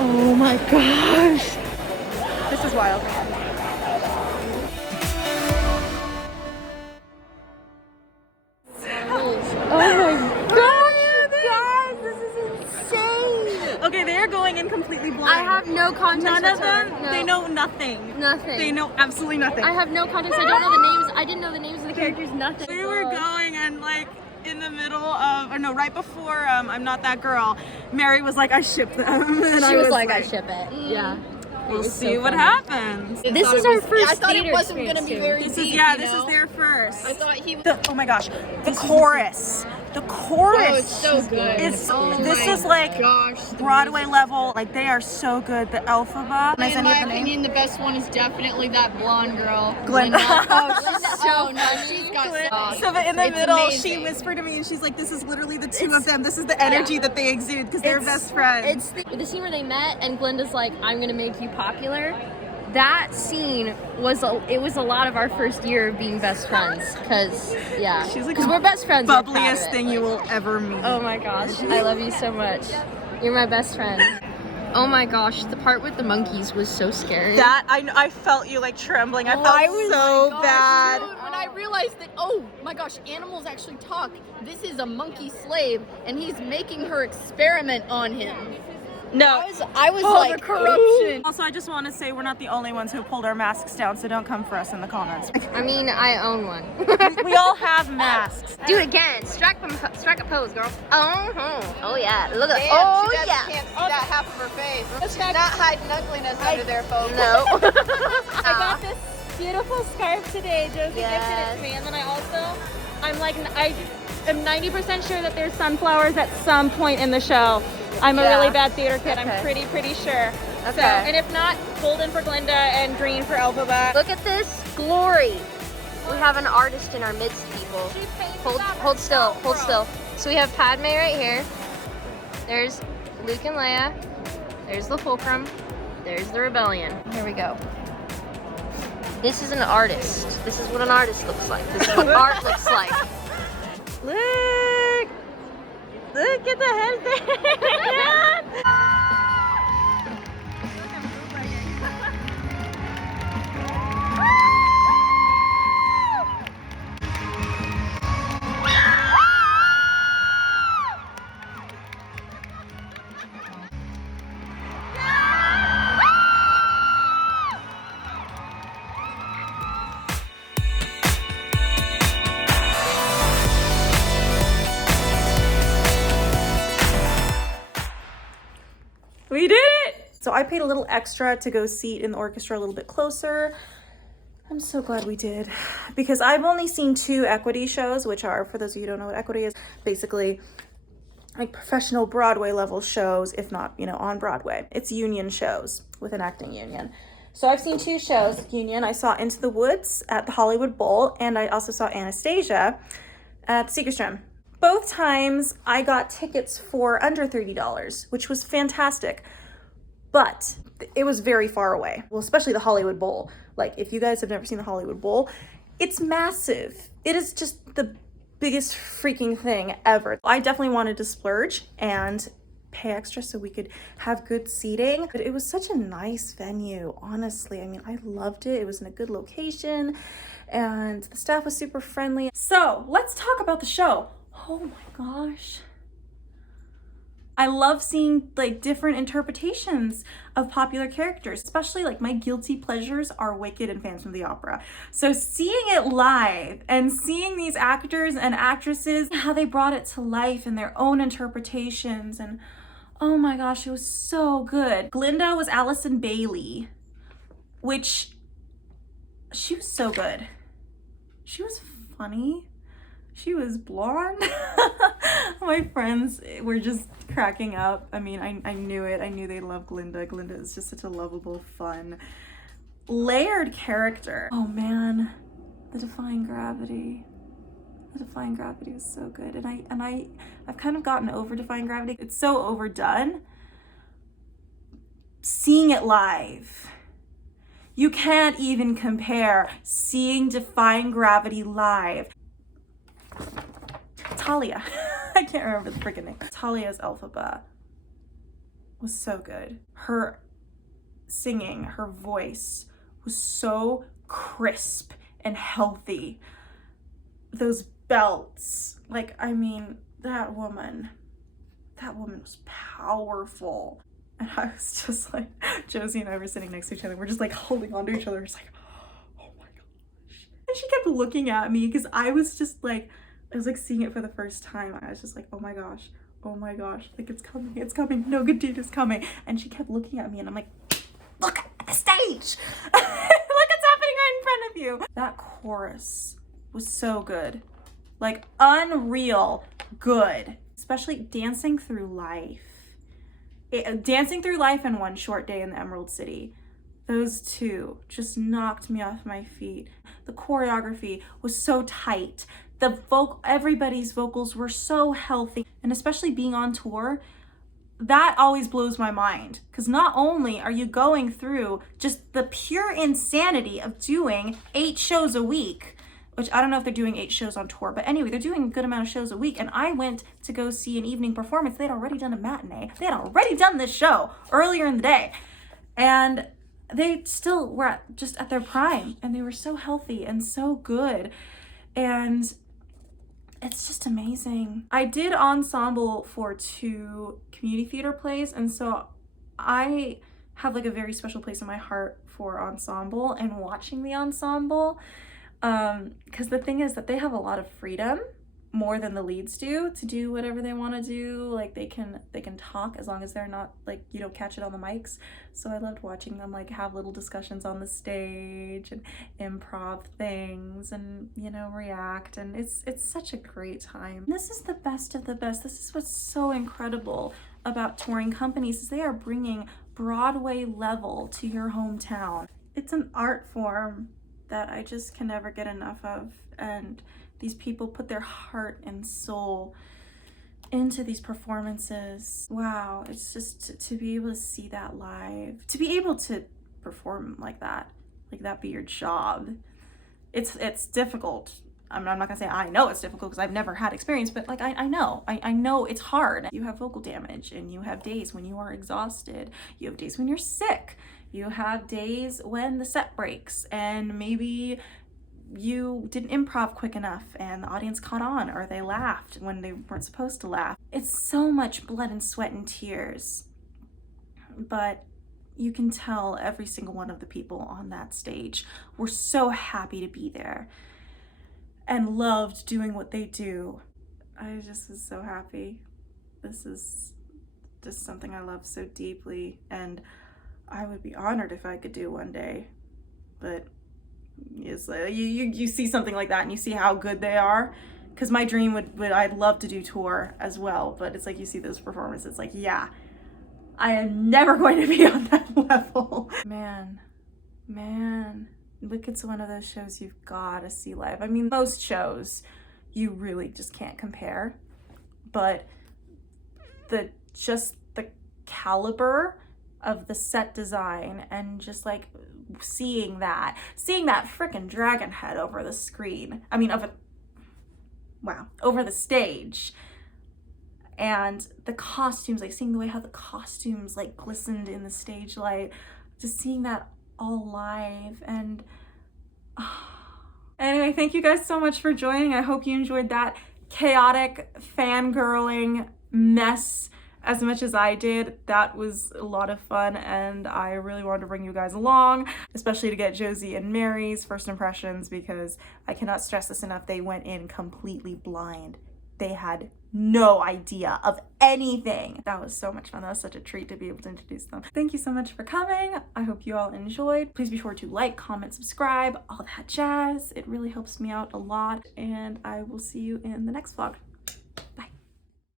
Oh my gosh. This is wild. Okay, they are going in completely blind. I have no context. None of them, no. they know nothing. Nothing. They know absolutely nothing. I have no context. I don't know the names. I didn't know the names of the characters. Nothing. We were going and like in the middle of, or no, right before I'm Not That Girl, Mary was like, I ship them. And She was like, I ship it. Yeah. We'll see what happens. This is our first I thought it theater wasn't going to be very This deep, is, yeah, you this know? is their first. I thought he was... Oh my gosh, the chorus. The chorus. Oh, it's so good. Is, Oh this my is like gosh, Broadway level. Like they are so good. The Elphaba. In my opinion, the best one is definitely that blonde girl. Glenda. Oh, no, she's got sauce. So in the It's middle, amazing. she whispered to me and she's like, this is literally the two of them. This is the energy that they exude because they're best friends. It's the scene where they met and Glenda's like, I'm gonna make you popular. That scene was it was a lot of our first year of being best friends, cause She's like we're best friends. Bubbliest thing you will ever meet. Oh my gosh, I love you so much. You're my best friend. Oh my gosh, the part with the monkeys was so scary. That I felt you like trembling. I felt so bad. Dude, when I realized that, oh my gosh, animals actually talk. This is a monkey slave, and he's making her experiment on him. No, I was like, the corruption. Also, I just want to say we're not the only ones who pulled our masks down, so don't come for us in the comments. I mean, I own one. We all have masks. Do it again. Strike a pose, girl. Oh yeah. Look at. damn, Oh she yeah. can't see that half of her face. She's not hiding ugliness under there, folks. No. I got this beautiful scarf today. Josie gifted it to me, and then I'm like, I am 90% sure that there's sunflowers at some point in the show. I'm a really bad theater kid. Okay. I'm pretty sure. Okay. So, and if not, golden for Glenda and green for Elphaba. Look at this glory. We have an artist in our midst, people. Hold still. So we have Padme right here. There's Luke and Leia. There's the Fulcrum. There's the Rebellion. Here we go. This is an artist. This is what an artist looks like. This is what art looks like. Look at the headband. We did it! So I paid a little extra to go seat in the orchestra a little bit closer. I'm so glad we did, because I've only seen 2 equity shows, which are, for those of you who don't know what equity is, basically like professional Broadway level shows, if not, you know, on Broadway. It's union shows with an acting union. So I've seen 2 shows, union. I saw Into the Woods at the Hollywood Bowl, and I also saw Anastasia at the Segerstrom. Both times I got tickets for under $30, which was fantastic, but it was very far away. Well, especially the Hollywood Bowl. Like, if you guys have never seen the Hollywood Bowl, it's massive. It is just the biggest freaking thing ever. I definitely wanted to splurge and pay extra so we could have good seating, but it was such a nice venue, honestly. I mean, I loved it. It was in a good location and the staff was super friendly. So let's talk about the show. Oh my gosh. I love seeing like different interpretations of popular characters, especially like my guilty pleasures are Wicked and Phantom of the Opera. So seeing it live and seeing these actors and actresses, how they brought it to life in their own interpretations, and oh my gosh, it was so good. Glinda was Allison Bailey, which she was so good. She was funny. She was blonde. My friends were just cracking up. I mean, I knew it. I knew they loved Glinda. Glinda is just such a lovable, fun, layered character. Oh man, the Defying Gravity. The Defying Gravity was so good. And I've kind of gotten over Defying Gravity. It's so overdone. Seeing it live, you can't even compare seeing Defying Gravity live. Talia. I can't remember the freaking name. Talia's Elphaba was so good. Her singing, her voice was so crisp and healthy. Those belts, like, I mean, that woman was powerful. And I was just like, Josie and I were sitting next to each other. We're just like holding on to each other. It's like, oh my gosh. And she kept looking at me because I was like seeing it for the first time. I was just like, oh my gosh, like it's coming. No good deed is coming. And she kept looking at me and I'm like, look at the stage. Look, it's happening right in front of you. That chorus was so good. Like unreal good. Especially Dancing Through Life. Dancing Through Life and One Short Day in the Emerald City. Those two just knocked me off my feet. The choreography was so tight. Everybody's vocals were so healthy. And especially being on tour, that always blows my mind. Because not only are you going through just the pure insanity of doing 8 shows a week, which I don't know if they're doing 8 shows on tour, but anyway, they're doing a good amount of shows a week. And I went to go see an evening performance. They had already done a matinee. They had already done this show earlier in the day. And they still were just at their prime. And they were so healthy and so good. And it's just amazing. I did ensemble for 2 community theater plays. And so I have like a very special place in my heart for ensemble and watching the ensemble. Because the thing is that they have a lot of freedom, more than the leads do, to do whatever they want to do. Like they can talk as long as they're not like, you don't catch it on the mics. So I loved watching them like have little discussions on the stage and improv things and, you know, react. And it's such a great time. This is the best of the best. This is what's so incredible about touring companies, is they are bringing Broadway level to your hometown. It's an art form that I just can never get enough of, and these people put their heart and soul into these performances. Wow, it's just to be able to see that live, to be able to perform like that be your job. It's difficult. I'm not gonna say I know it's difficult because I've never had experience, but like I know it's hard. You have vocal damage and you have days when you are exhausted. You have days when you're sick. You have days when the set breaks and maybe you didn't improv quick enough and the audience caught on, or they laughed when they weren't supposed to laugh. It's so much blood and sweat and tears, but you can tell every single one of the people on that stage were so happy to be there and loved doing what they do. I just was so happy. This is just something I love so deeply, and I would be honored if I could do one day. But it's like you see something like that and you see how good they are. Because my dream would I'd love to do tour as well, but it's like you see those performances, it's like, yeah, I am never going to be on that level. Man, Wicked's one of those shows you've got to see live. I mean, most shows you really just can't compare, but the caliber of the set design and just like seeing that freaking dragon head over the screen, over the stage, and the costumes, like seeing the way how the costumes like glistened in the stage light, just seeing that all live. And anyway, thank you guys so much for joining. I hope you enjoyed that chaotic fangirling mess as much as I did. That was a lot of fun, and I really wanted to bring you guys along, especially to get Josie and Mary's first impressions, because I cannot stress this enough, they went in completely blind. They had no idea of anything. That was so much fun. That was such a treat to be able to introduce them. Thank you so much for coming. I hope you all enjoyed. Please be sure to like, comment, subscribe, all that jazz. It really helps me out a lot, and I will see you in the next vlog.